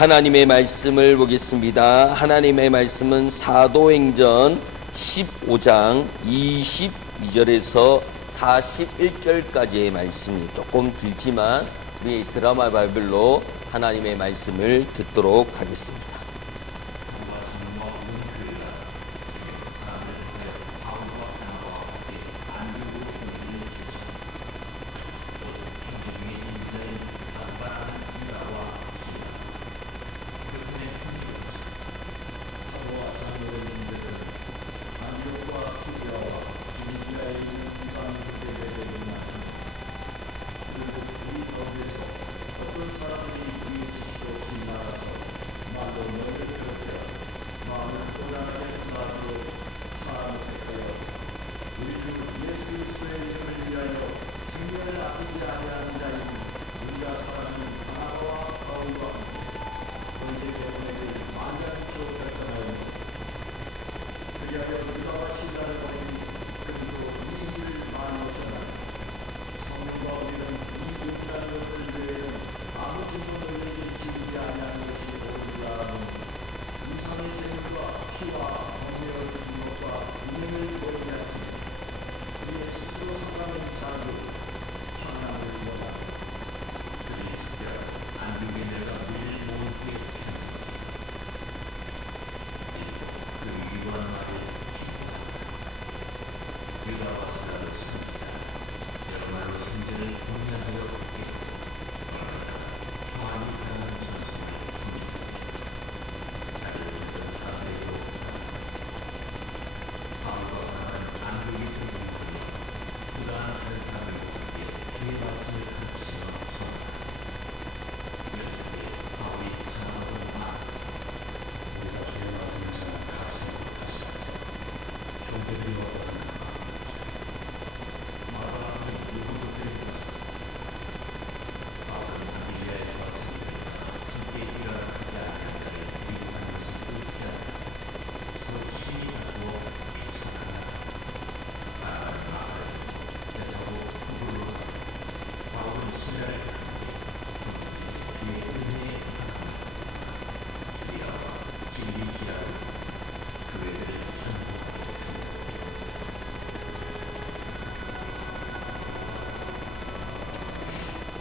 하나님의 말씀을 보겠습니다. 하나님의 말씀은 사도행전 15장 22절에서 41절까지의 말씀이 조금 길지만 우리 드라마 바이블로 하나님의 말씀을 듣도록 하겠습니다.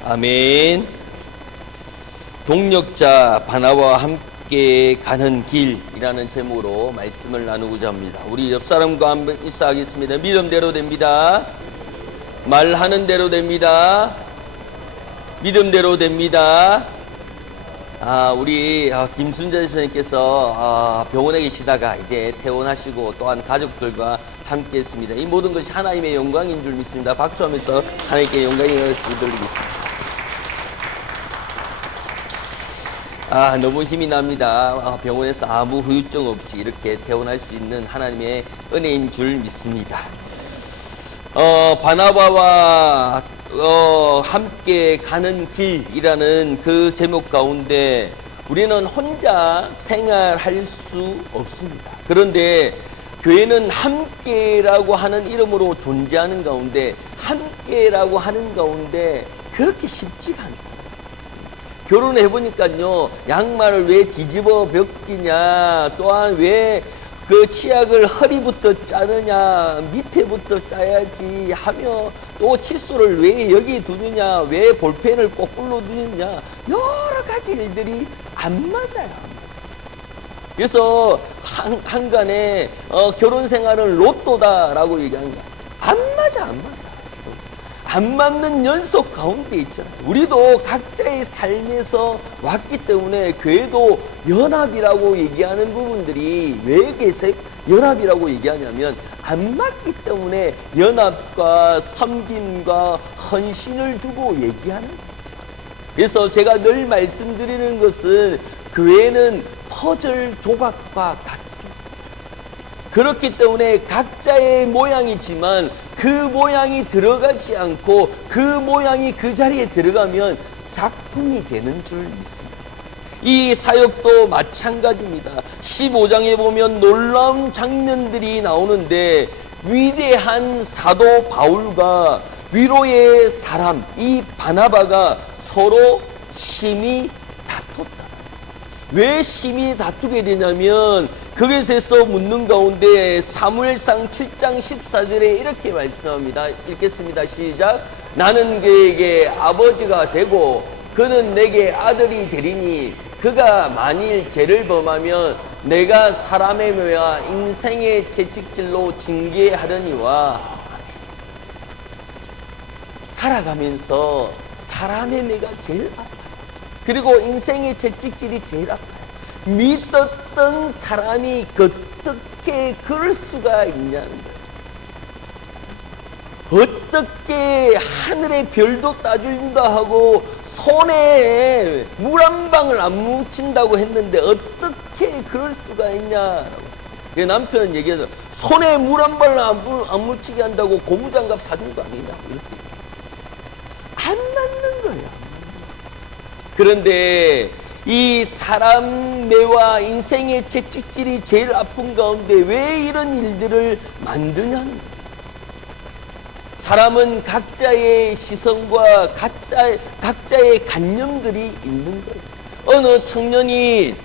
아멘. 동력자 바나바와 함께 가는 길이라는 제목으로 말씀을 나누고자 합니다. 우리 옆 사람과 한번 인사하겠습니다. 믿음대로 됩니다. 말하는 대로 됩니다. 믿음대로 됩니다. 우리 김순자 선생님께서 병원에 계시다가 이제 퇴원하시고 또한 가족들과 함께 했습니다. 이 모든 것이 하나님의 영광인 줄 믿습니다. 박수하면서 하나님께 영광의 말씀을 드리겠습니다. 너무 힘이 납니다. 병원에서 아무 후유증 없이 이렇게 퇴원할 수 있는 하나님의 은혜인 줄 믿습니다. 바나바와 함께 가는 길이라는 그 제목 가운데 우리는 혼자 생활할 수 없습니다. 그런데 교회는 함께라고 하는 이름으로 존재하는 가운데 함께라고 하는 가운데 그렇게 쉽지가 않다. 결혼해보니까요, 양말을 왜 뒤집어 벗기냐, 또한 왜 그 치약을 허리부터 짜느냐, 밑에부터 짜야지 하며, 또 칫솔을 왜 여기 두느냐, 왜 볼펜을 거꾸로 두느냐, 여러 가지 일들이 안 맞아요. 그래서 한간에 결혼 생활은 로또다라고 얘기하는 거야. 안 맞아. 안 맞는 연속 가운데 있잖아요. 우리도 각자의 삶에서 왔기 때문에 교회도 연합이라고 얘기하는 부분들이 왜 연합이라고 얘기하냐면 안 맞기 때문에 연합과 섬김과 헌신을 두고 얘기하는 거예요. 그래서 제가 늘 말씀드리는 것은 교회는 퍼즐 조각과 같습니다. 그렇기 때문에 각자의 모양이지만 그 모양이 들어가지 않고 그 모양이 그 자리에 들어가면 작품이 되는 줄 믿습니다. 이 사역도 마찬가지입니다. 15장에 보면 놀라운 장면들이 나오는데 위대한 사도 바울과 위로의 사람 이 바나바가 서로 심히 다퉜다. 왜 심히 다투게 되냐면 그것에서 묻는 가운데 사무엘상 7장 14절에 이렇게 말씀합니다. 읽겠습니다. 시작. 나는 그에게 아버지가 되고 그는 내게 아들이 되리니 그가 만일 죄를 범하면 내가 사람의 묘와 인생의 채찍질로 징계하려니와. 살아가면서 사람의 매가 제일 아파요. 그리고 인생의 채찍질이 제일 아파요. 믿었던 사람이 어떻게 그럴 수가 있냐는 거예요. 어떻게 하늘의 별도 따준다 하고 손에 물 한 방울 안 묻힌다고 했는데 어떻게 그럴 수가 있냐라고. 남편은 얘기해서 손에 물 한 방울 안 묻히게 한다고 고무장갑 사준 거 아니냐 이렇게. 안 맞는 거예요. 그런데 이 사람 매와 인생의 채찍질이 제일 아픈 가운데 왜 이런 일들을 만드냐는 거예요. 사람은 각자의 시선과 각자의 관념들이 있는 거예요. 어느 청년이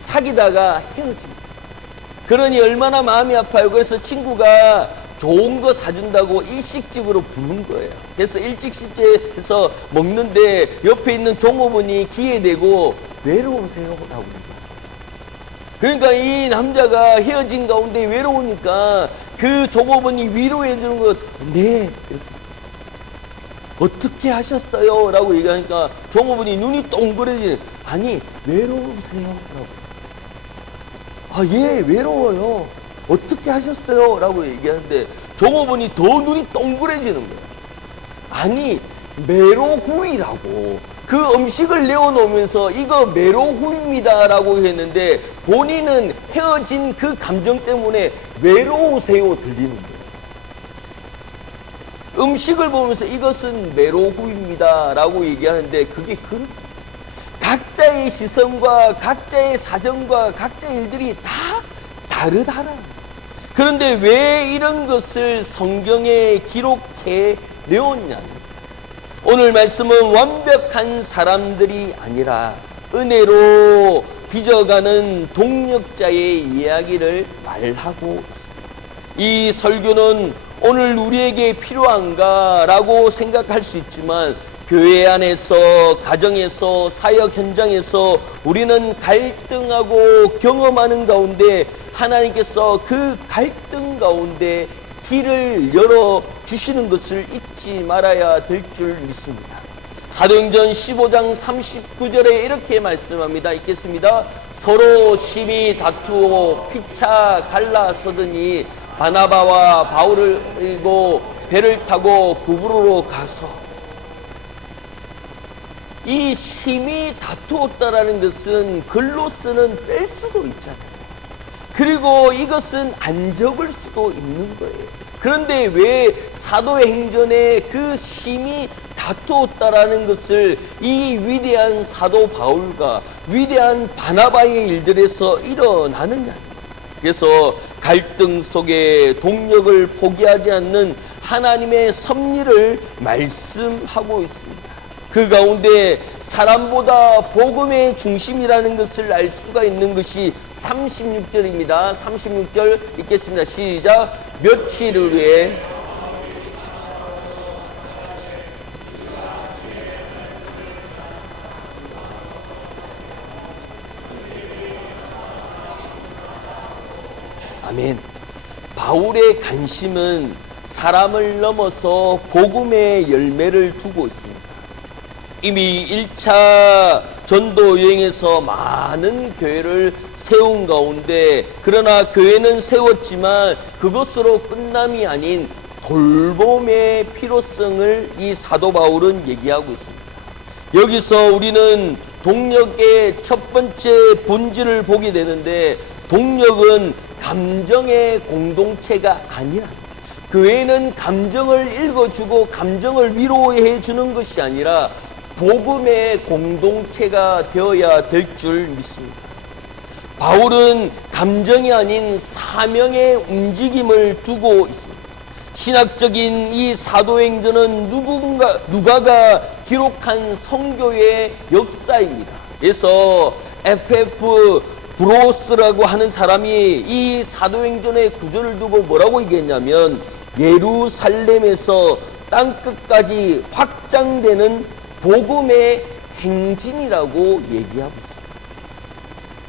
사귀다가 헤어집니다. 그러니 얼마나 마음이 아파요. 그래서 친구가 좋은 거 사준다고 일식집으로 부른 거예요. 그래서 일식집에서 먹는데 옆에 있는 종업원이 기에 대고 외로우세요? 라고. 그러니까 이 남자가 헤어진 가운데 외로우니까 그 종업원이 위로해 주는 것, 네. 어떻게 하셨어요? 라고 얘기하니까 종업원이 눈이 동그래지는, 아니, 외로우세요? 라고. 아, 예, 외로워요. 어떻게 하셨어요? 라고 얘기하는데 종업원이 더 눈이 동그래지는 거예요. 아니, 메로구이라고 그 음식을 내어놓으면서 이거 메로구이입니다 라고 했는데 본인은 헤어진 그 감정 때문에 외로우세요 들리는 거예요. 음식을 보면서 이것은 메로구이입니다 라고 얘기하는데 그게 각자의 시선과 각자의 사정과 각자의 일들이 다 다르다라. 그런데 왜 이런 것을 성경에 기록해 내었냐? 오늘 말씀은 완벽한 사람들이 아니라 은혜로 빚어가는 동력자의 이야기를 말하고 있습니다. 이 설교는 오늘 우리에게 필요한가라고 생각할 수 있지만 교회 안에서, 가정에서, 사역 현장에서 우리는 갈등하고 경험하는 가운데 하나님께서 그 갈등 가운데 길을 열어주시는 것을 잊지 말아야 될 줄 믿습니다. 사도행전 15장 39절에 이렇게 말씀합니다. 읽겠습니다. 서로 심히 다투어 피차 갈라서더니 바나바와 바울을 끌고 배를 타고 구브로로 가서. 이 심히 다투었다라는 것은 글로서는 뺄 수도 있잖아요. 그리고 이것은 안 적을 수도 있는 거예요. 그런데 왜 사도행전에 그 심히 다투었다라는 것을 이 위대한 사도 바울과 위대한 바나바의 일들에서 일어나느냐. 그래서 갈등 속에 동력을 포기하지 않는 하나님의 섭리를 말씀하고 있습니다. 그 가운데 사람보다 복음의 중심이라는 것을 알 수가 있는 것이 36절입니다. 36절 읽겠습니다. 시작. 며칠 후에 아멘. 바울의 관심은 사람을 넘어서 복음의 열매를 두고 있습니다. 이미 1차 전도 여행에서 많은 교회를 세운 가운데 그러나 교회는 세웠지만 그것으로 끝남이 아닌 돌봄의 필요성을 이 사도 바울은 얘기하고 있습니다. 여기서 우리는 동력의 첫 번째 본질을 보게 되는데 동력은 감정의 공동체가 아니라 교회는 감정을 읽어주고 감정을 위로해 주는 것이 아니라 복음의 공동체가 되어야 될 줄 믿습니다. 바울은 감정이 아닌 사명의 움직임을 두고 있습니다. 신학적인 이 사도행전은 누가가 기록한 성교의 역사입니다. 그래서 FF 브로스라고 하는 사람이 이 사도행전의 구절을 두고 뭐라고 얘기했냐면 예루살렘에서 땅끝까지 확장되는 복음의 행진이라고 얘기하고 있습니다.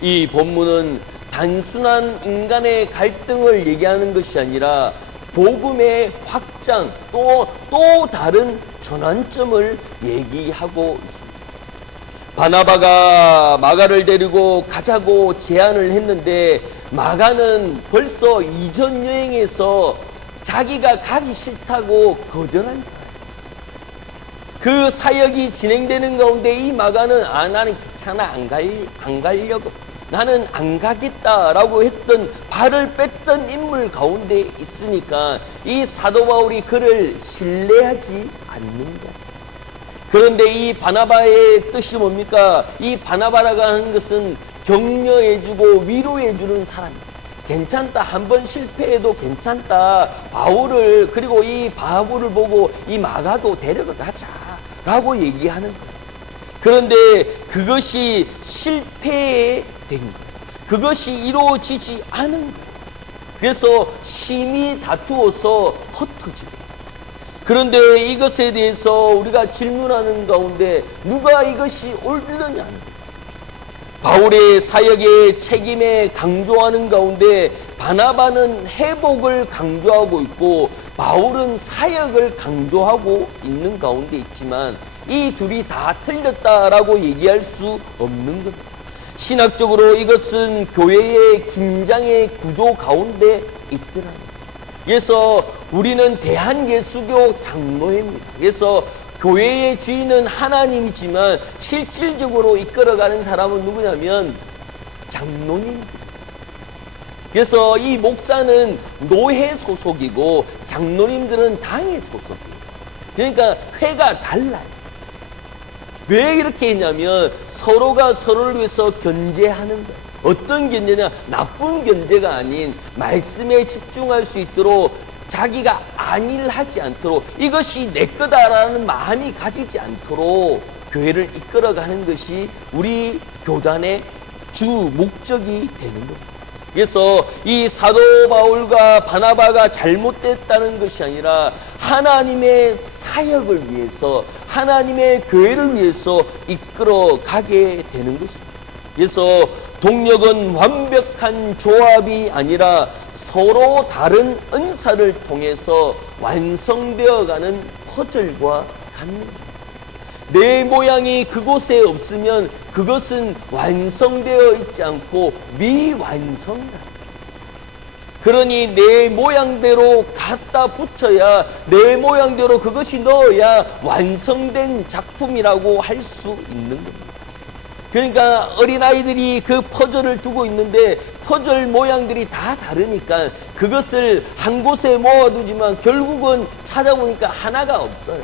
이 본문은 단순한 인간의 갈등을 얘기하는 것이 아니라 복음의 확장, 또 다른 전환점을 얘기하고 있습니다. 바나바가 마가를 데리고 가자고 제안을 했는데 마가는 벌써 이전 여행에서 자기가 가기 싫다고 거절한 사람. 그 사역이 진행되는 가운데 이 마가는 나는 귀찮아 안 가려고 나는 안 가겠다라고 했던 발을 뺐던 인물 가운데 있으니까 이 사도 바울이 그를 신뢰하지 않는 거야. 그런데 이 바나바의 뜻이 뭡니까? 이 바나바라고 하는 것은 격려해주고 위로해주는 사람이에요. 괜찮다. 한번 실패해도 괜찮다. 바울을 그리고 이 바울을 보고 이 마가도 데려가자 라고 얘기하는 거예요. 그런데 그것이 실패된 거예요. 그것이 이루어지지 않은 거예요. 그래서 심히 다투어서 흩어지고. 그런데 이것에 대해서 우리가 질문하는 가운데 누가 이것이 옳느냐는 거예요. 바울의 사역의 책임에 강조하는 가운데 바나바는 회복을 강조하고 있고 바울은 사역을 강조하고 있는 가운데 있지만 이 둘이 다 틀렸다라고 얘기할 수 없는 겁니다. 신학적으로 이것은 교회의 긴장의 구조 가운데 있더라고요. 그래서 우리는 대한예수교 장로회입니다. 그래서 교회의 주인은 하나님이지만 실질적으로 이끌어가는 사람은 누구냐면 장로님입니다. 그래서 이 목사는 노회 소속이고 장로님들은 당회 소속이에요. 그러니까 회가 달라요. 왜 이렇게 했냐면 서로가 서로를 위해서 견제하는 거예요. 어떤 견제냐? 나쁜 견제가 아닌 말씀에 집중할 수 있도록 자기가 안일하지 않도록 이것이 내 거다라는 마음이 가지지 않도록 교회를 이끌어가는 것이 우리 교단의 주 목적이 되는 겁니다. 그래서 이 사도 바울과 바나바가 잘못됐다는 것이 아니라 하나님의 사역을 위해서 하나님의 교회를 위해서 이끌어가게 되는 것입니다. 그래서 동력은 완벽한 조합이 아니라 서로 다른 은사를 통해서 완성되어가는 퍼즐과 같습니다. 내 모양이 그곳에 없으면 그것은 완성되어 있지 않고 미완성이다. 그러니 내 모양대로 갖다 붙여야 내 모양대로 그것이 넣어야 완성된 작품이라고 할 수 있는 겁니다. 그러니까 어린아이들이 그 퍼즐을 두고 있는데 퍼즐 모양들이 다 다르니까 그것을 한 곳에 모아두지만 결국은 찾아보니까 하나가 없어요.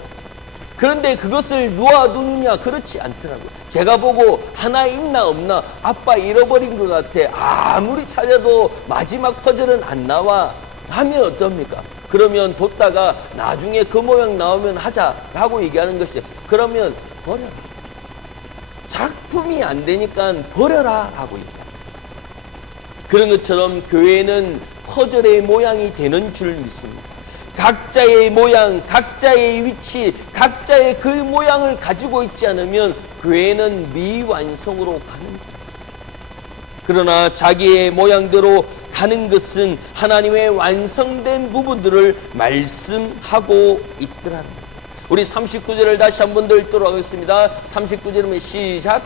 그런데 그것을 놓아두느냐? 그렇지 않더라고요. 제가 보고 하나 있나 없나 아빠 잃어버린 것 같아. 아무리 찾아도 마지막 퍼즐은 안 나와 하면 어떻습니까? 그러면 뒀다가 나중에 그 모양 나오면 하자라고 얘기하는 것이 그러면 버려라. 작품이 안 되니까 버려라 하고 있다. 그런 것처럼 교회는 퍼즐의 모양이 되는 줄 믿습니다. 각자의 모양, 각자의 위치, 각자의 그 모양을 가지고 있지 않으면 교회는 미완성으로 가는 거예요. 그러나 자기의 모양대로 가는 것은 하나님의 완성된 부분들을 말씀하고 있더랍니다. 우리 39절을 다시 한번 더 읽도록 하겠습니다. 39절이면 시작.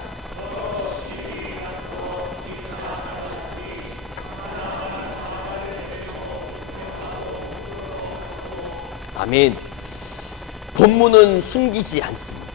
아멘. 본문은 숨기지 않습니다.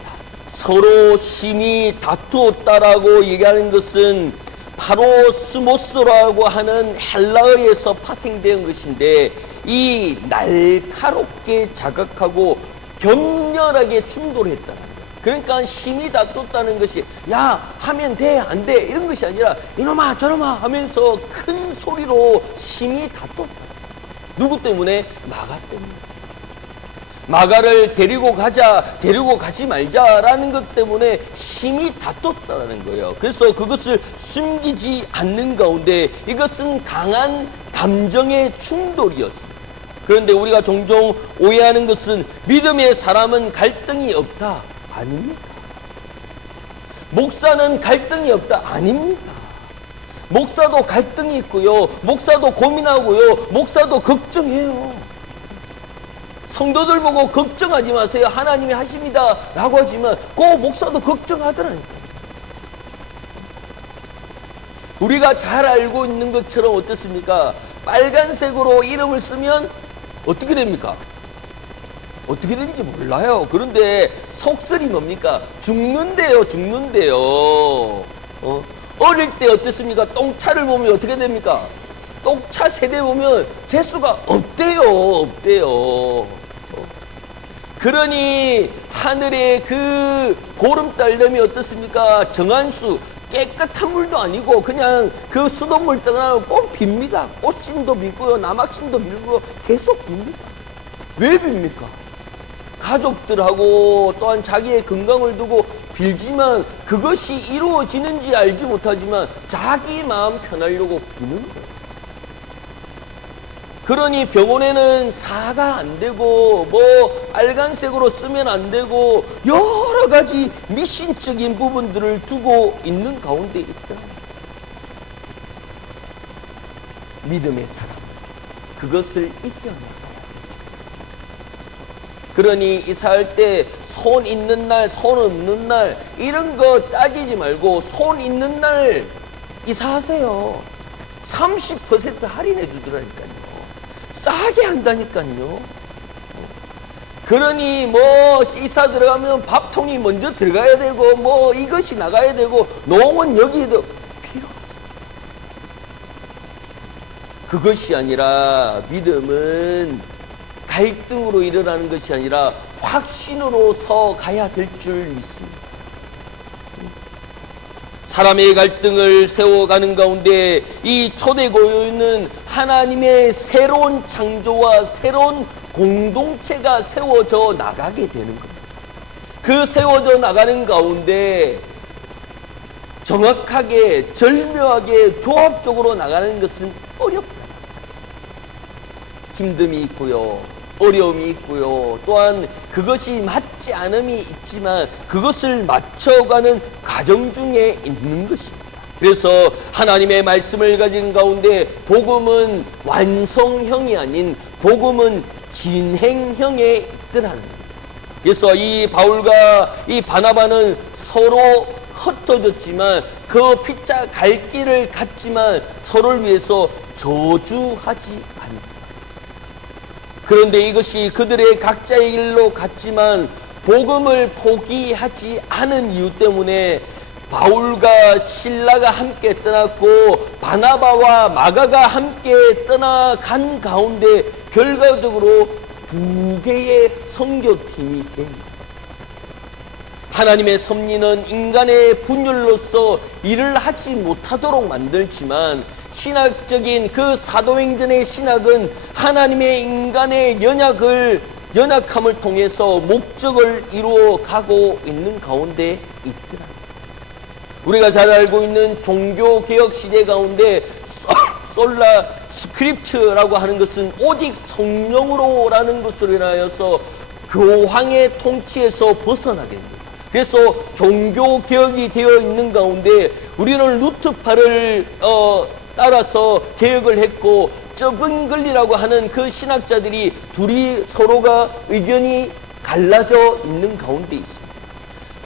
서로 심히 다투었다라고 얘기하는 것은 파로스모스라고 하는 헬라어에서 파생된 것인데 이 날카롭게 자각하고 격렬하게 충돌했다는 거예요. 그러니까 심히 다퉜다는 것이 야 하면 돼 안 돼 이런 것이 아니라 이놈아 저놈아 하면서 큰 소리로 심히 다퉜다. 누구 때문에? 마가 때문에. 마가를 데리고 가지 말자라는 것 때문에 심히 다퉜다는 거예요. 그래서 그것을 숨기지 않는 가운데 이것은 강한 감정의 충돌이었습니다. 그런데 우리가 종종 오해하는 것은 믿음의 사람은 갈등이 없다. 아닙니다. 목사는 갈등이 없다. 아닙니다. 목사도 갈등이 있고요. 목사도 고민하고요. 목사도 걱정해요. 성도들 보고 걱정하지 마세요. 하나님이 하십니다. 라고 하지만 그 목사도 걱정하더라니까요. 우리가 잘 알고 있는 것처럼 어떻습니까? 빨간색으로 이름을 쓰면 어떻게 됩니까? 어떻게 되는지 몰라요. 그런데 속설이 뭡니까? 죽는데요. 어릴 때 어땠습니까? 똥차를 보면 어떻게 됩니까? 똥차 세대 보면 재수가 없대요. 그러니 하늘의 그 보름달됨이 어떻습니까? 정한수, 깨끗한 물도 아니고 그냥 그 수돗물 떠나고 빕니다. 꽃신도 비고요, 남학신도 빌고 계속 빕니다. 왜 빕니까? 가족들하고 또한 자기의 건강을 두고 빌지만 그것이 이루어지는지 알지 못하지만 자기 마음 편하려고 비는 거예요. 그러니 병원에는 사가 안 되고 빨간색으로 쓰면 안 되고 여러 가지 미신적인 부분들을 두고 있는 가운데 있다. 믿음의 사람, 그것을 이겨내요. 그러니 이사할 때 손 있는 날, 손 없는 날 이런 거 따지지 말고 손 있는 날 이사하세요. 30% 할인해 주더라니까요. 싸게 한다니까요. 그러니 이사 들어가면 밥통이 먼저 들어가야 되고 이것이 나가야 되고 농은 여기도 필요 없어요. 그것이 아니라 믿음은 갈등으로 일어나는 것이 아니라 확신으로서 가야 될 줄 믿습니다. 사람의 갈등을 세워가는 가운데 이 초대교회는 하나님의 새로운 창조와 새로운 공동체가 세워져 나가게 되는 겁니다. 그 세워져 나가는 가운데 정확하게 절묘하게 조합적으로 나가는 것은 어렵다. 힘듦이 있고요, 어려움이 있고요, 또한 그것이 맞지 않음이 있지만 그것을 맞춰가는 과정 중에 있는 것입니다. 그래서 하나님의 말씀을 가진 가운데 복음은 완성형이 아닌 복음은 진행형에 있더라는 겁니다. 그래서 이 바울과 이 바나바는 서로 흩어졌지만 그 피자 갈 길을 갔지만 서로를 위해서 저주하지 않는다. 그런데 이것이 그들의 각자의 길로 갔지만 복음을 포기하지 않은 이유 때문에 바울과 실라가 함께 떠났고 바나바와 마가가 함께 떠나간 가운데 결과적으로 2개의 선교팀이 됩니다. 하나님의 섭리는 인간의 분열로서 일을 하지 못하도록 만들지만 신학적인 그 사도행전의 신학은 하나님의 인간의 연약함을 통해서 목적을 이루어 가고 있는 가운데 있더라. 우리가 잘 알고 있는 종교개혁 시대 가운데 솔라 스크립처라고 하는 것은 오직 성령으로라는 것으로 인하여서 교황의 통치에서 벗어나게 됩니다. 그래서 종교개혁이 되어 있는 가운데 우리는 루트파를 따라서 개혁을 했고 쩌근글리라고 하는 그 신학자들이 둘이 서로가 의견이 갈라져 있는 가운데 있습니다.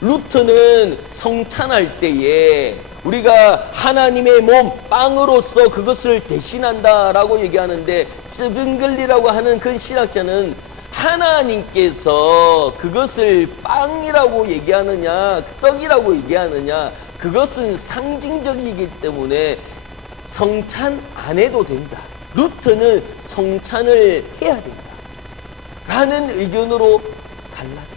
루터는 성찬할 때에 우리가 하나님의 몸, 빵으로서 그것을 대신한다라고 얘기하는데 쩌근글리라고 하는 그 신학자는 하나님께서 그것을 빵이라고 얘기하느냐 떡이라고 얘기하느냐 그것은 상징적이기 때문에 성찬 안 해도 된다. 루터는 성찬을 해야 된다 라는 의견으로 갈라졌습니다.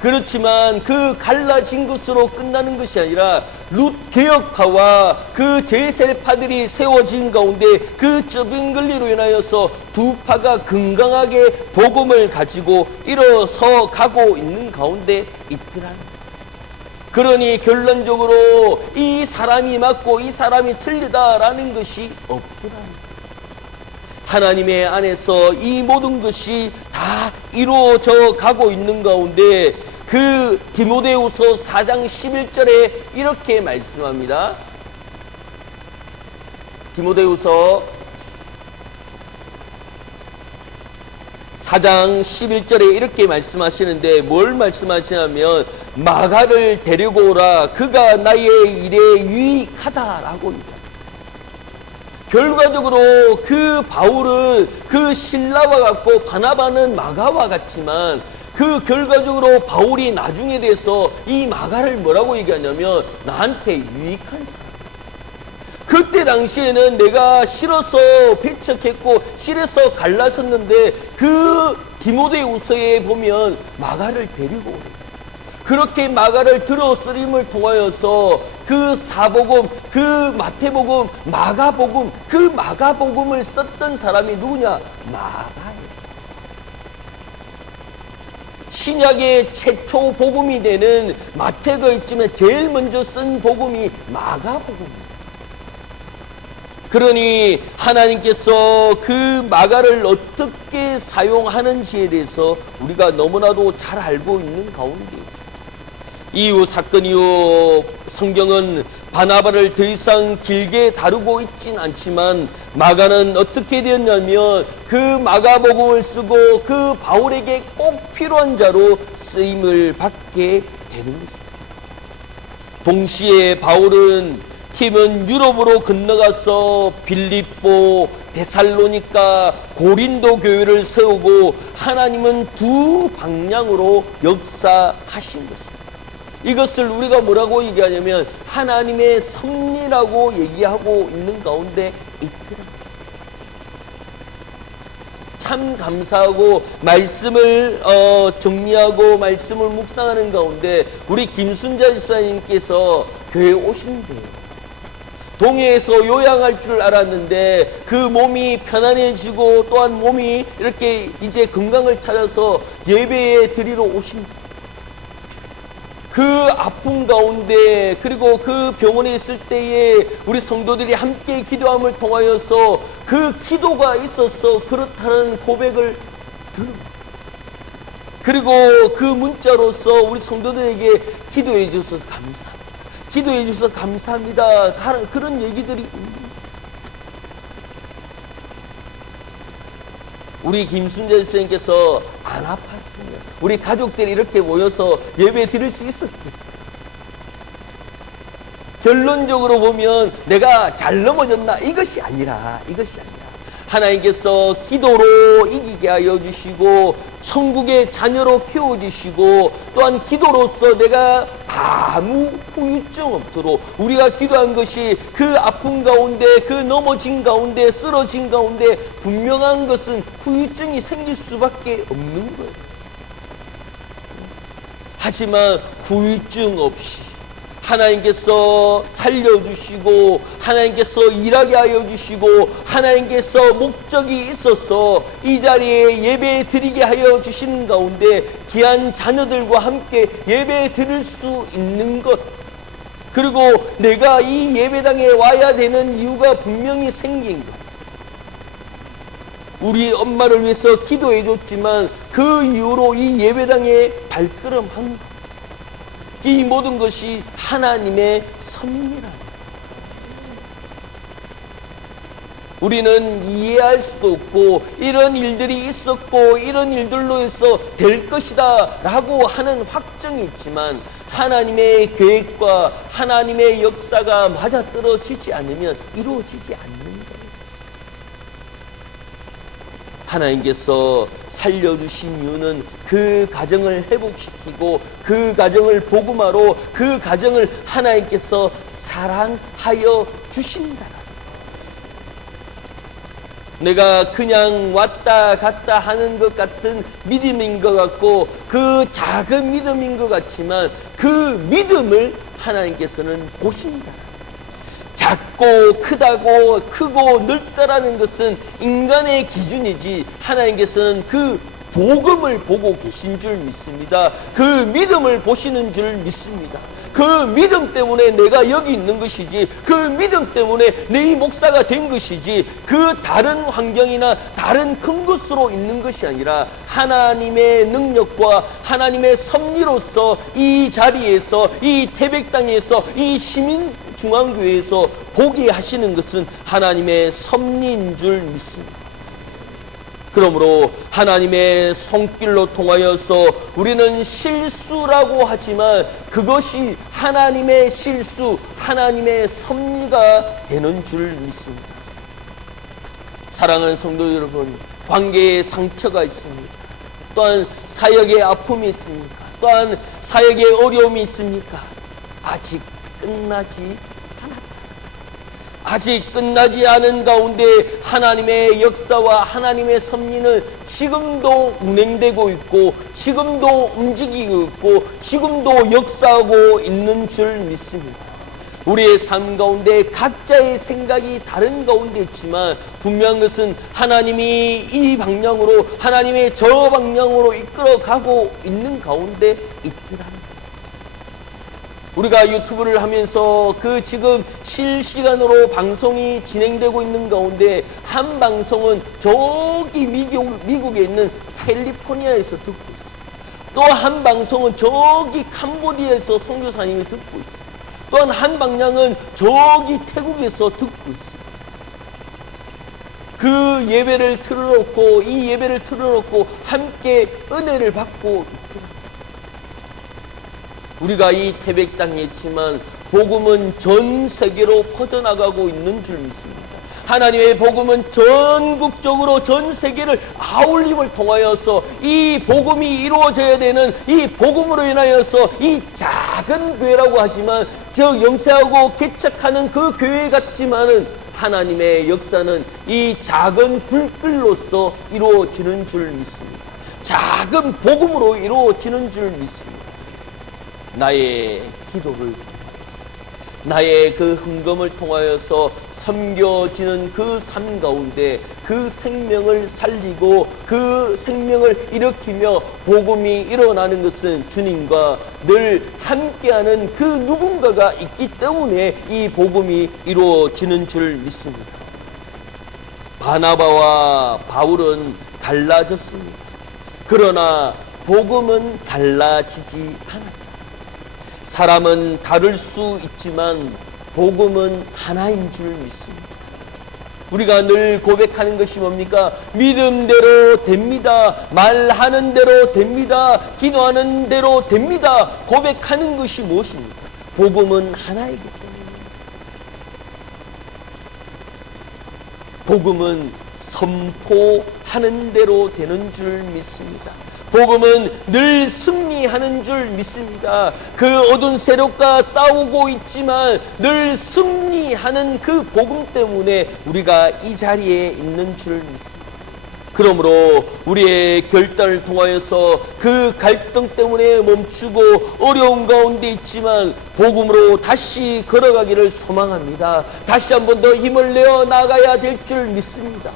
그렇지만 그 갈라진 것으로 끝나는 것이 아니라 룻 개혁파와 그 제세파들이 세워진 가운데 그 좁은 거리로 인하여서 두 파가 건강하게 복음을 가지고 일어서 가고 있는 가운데 있더라는 거예요. 그러니 결론적으로 이 사람이 맞고 이 사람이 틀리다라는 것이 없더라는 거예요. 하나님의 안에서 이 모든 것이 다 이루어져 가고 있는 가운데 그 디모데후서 4장 11절에 이렇게 말씀합니다. 디모데후서 4장 11절에 이렇게 말씀하시는데 뭘 말씀하시냐면 마가를 데리고 오라 그가 나의 일에 유익하다라고 합니다. 결과적으로 그 바울은 그 실라와 같고 바나바는 마가와 같지만 그 결과적으로 바울이 나중에 돼서 이 마가를 뭐라고 얘기하냐면 나한테 유익한 사람. 그때 당시에는 내가 싫어서 배척했고 싫어서 갈라섰는데 그 디모데후서에 보면 마가를 데리고 오래. 그렇게 마가를 들어 쓰림을 통하여서 그 사복음, 그 마태복음, 마가복음, 그 마가복음을 썼던 사람이 누구냐? 마가예요. 신약의 최초 복음이 되는 마태가 있지만 제일 먼저 쓴 복음이 마가복음입니다. 그러니 하나님께서 그 마가를 어떻게 사용하는지에 대해서 우리가 너무나도 잘 알고 있는 가운데 있습니다. 이후 사건 이후 성경은 바나바를 더 이상 길게 다루고 있진 않지만 마가는 어떻게 되었냐면 그 마가복음을 쓰고 그 바울에게 꼭 필요한 자로 쓰임을 받게 되는 것입니다. 동시에 바울은 팀은 유럽으로 건너가서 빌립보, 데살로니가, 고린도 교회를 세우고 하나님은 두 방향으로 역사하신 것입니다. 이것을 우리가 뭐라고 얘기하냐면 하나님의 섭리라고 얘기하고 있는 가운데 있더랍니다. 참 감사하고 말씀을 정리하고 말씀을 묵상하는 가운데 우리 김순자 집사님께서 교회에 오신대요. 동해에서 요양할 줄 알았는데 그 몸이 편안해지고 또한 몸이 이렇게 이제 건강을 찾아서 예배에 드리러 오십니다. 그 아픔 가운데 그리고 그 병원에 있을 때에 우리 성도들이 함께 기도함을 통하여서 그 기도가 있어서 그렇다는 고백을 들은 그리고 그 문자로서 우리 성도들에게 기도해 주셔서 감사합니다. 기도해 주셔서 감사합니다. 그런 얘기들이 있습니다. 우리 김순재 선생님께서 안 아팠으면 우리 가족들이 이렇게 모여서 예배 드릴 수 있었겠어요. 결론적으로 보면 내가 잘 넘어졌나 이것이 아니라 하나님께서 기도로 이기게 하여 주시고 천국의 자녀로 키워주시고 또한 기도로서 내가 아무 후유증 없도록 우리가 기도한 것이 그 아픔 가운데 그 넘어진 가운데 쓰러진 가운데 분명한 것은 후유증이 생길 수밖에 없는 거예요. 하지만 후유증 없이 하나님께서 살려주시고 하나님께서 일하게 하여 주시고 하나님께서 목적이 있어서 이 자리에 예배 드리게 하여 주시는 가운데 귀한 자녀들과 함께 예배 드릴 수 있는 것 그리고 내가 이 예배당에 와야 되는 이유가 분명히 생긴 것 우리 엄마를 위해서 기도해 줬지만 그 이후로 이 예배당에 발걸음한 것 이 모든 것이 하나님의 섭리라. 우리는 이해할 수도 없고 이런 일들이 있었고 이런 일들로 해서 될 것이다 라고 하는 확정이 있지만 하나님의 계획과 하나님의 역사가 맞아떨어지지 않으면 이루어지지 않는 거예요. 하나님께서 살려주신 이유는 그 가정을 회복시키고 그 가정을 복음화로 그 가정을 하나님께서 사랑하여 주신다. 내가 그냥 왔다 갔다 하는 것 같은 믿음인 것 같고 그 작은 믿음인 것 같지만 그 믿음을 하나님께서는 보신다. 작고 크다고 크고 넓다라는 것은 인간의 기준이지 하나님께서는 그 복음을 보고 계신 줄 믿습니다. 그 믿음을 보시는 줄 믿습니다. 그 믿음 때문에 내가 여기 있는 것이지, 그 믿음 때문에 내 목사가 된 것이지, 그 다른 환경이나 다른 큰 것으로 있는 것이 아니라 하나님의 능력과 하나님의 섭리로서 이 자리에서, 이 태백 땅에서, 이 시민중앙교회에서 보게 하시는 것은 하나님의 섭리인 줄 믿습니다. 그러므로 하나님의 손길로 통하여서 우리는 실수라고 하지만 그것이 하나님의 실수, 하나님의 섭리가 되는 줄 믿습니다. 사랑하는 성도 여러분, 관계에 상처가 있습니다. 또한 사역에 아픔이 있습니까? 또한 사역에 어려움이 있습니까? 아직 끝나지 아직 끝나지 않은 가운데 하나님의 역사와 하나님의 섭리는 지금도 운행되고 있고 지금도 움직이고 있고 지금도 역사하고 있는 줄 믿습니다. 우리의 삶 가운데 각자의 생각이 다른 가운데 있지만 분명한 것은 하나님이 이 방향으로, 하나님의 저 방향으로 이끌어가고 있는 가운데 있더라. 우리가 유튜브를 하면서 그 지금 실시간으로 방송이 진행되고 있는 가운데 한 방송은 저기 미국에 있는 캘리포니아에서 듣고 있어요. 또 한 방송은 저기 캄보디아에서 선교사님이 듣고 있어요. 또한 한 방향은 저기 태국에서 듣고 있어요. 그 예배를 틀어놓고 이 예배를 틀어놓고 함께 은혜를 받고 있더라. 우리가 이 태백 땅에 있지만 복음은 전 세계로 퍼져나가고 있는 줄 믿습니다. 하나님의 복음은 전국적으로 전 세계를 아울림을 통하여서 이 복음이 이루어져야 되는 이 복음으로 인하여서 이 작은 교회라고 하지만 저 영세하고 개척하는 그 교회 같지만은 하나님의 역사는 이 작은 불길로서 이루어지는 줄 믿습니다. 작은 복음으로 이루어지는 줄 믿습니다. 나의 기도를 통하여서, 나의 그 헌금을 통하여서 섬겨지는 그 삶 가운데 그 생명을 살리고 그 생명을 일으키며 복음이 일어나는 것은 주님과 늘 함께하는 그 누군가가 있기 때문에 이 복음이 이루어지는 줄 믿습니다. 바나바와 바울은 갈라졌습니다. 그러나 복음은 갈라지지 않았다. 사람은 다를 수 있지만 복음은 하나인 줄 믿습니다. 우리가 늘 고백하는 것이 뭡니까? 믿음대로 됩니다. 말하는 대로 됩니다. 기도하는 대로 됩니다. 고백하는 것이 무엇입니까? 복음은 하나이기 때문입니다. 복음은 선포하는 대로 되는 줄 믿습니다. 복음은 늘 승리하는 줄 믿습니다. 그 어두운 세력과 싸우고 있지만 늘 승리하는 그 복음 때문에 우리가 이 자리에 있는 줄 믿습니다. 그러므로 우리의 결단을 통하여서 그 갈등 때문에 멈추고 어려운 가운데 있지만 복음으로 다시 걸어가기를 소망합니다. 다시 한 번 더 힘을 내어 나가야 될 줄 믿습니다.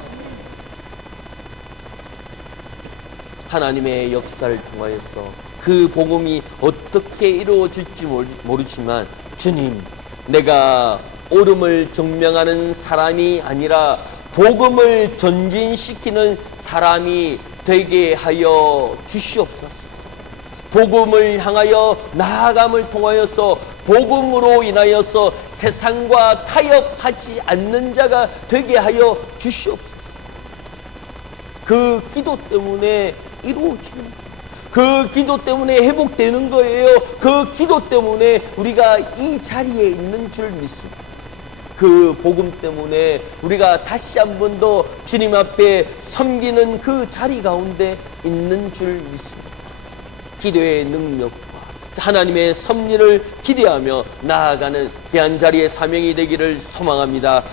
하나님의 역사를 통하여서 그 복음이 어떻게 이루어질지 모르지만 주님, 내가 옳음을 증명하는 사람이 아니라 복음을 전진시키는 사람이 되게 하여 주시옵소서. 복음을 향하여 나아감을 통하여서 복음으로 인하여서 세상과 타협하지 않는 자가 되게 하여 주시옵소서. 그 기도 때문에 이루어지는, 그 기도 때문에 회복되는 거예요. 그 기도 때문에 우리가 이 자리에 있는 줄 믿습니다. 그 복음 때문에 우리가 다시 한 번 더 주님 앞에 섬기는 그 자리 가운데 있는 줄 믿습니다. 기도의 능력과 하나님의 섭리를 기대하며 나아가는 귀한 자리의 사명이 되기를 소망합니다.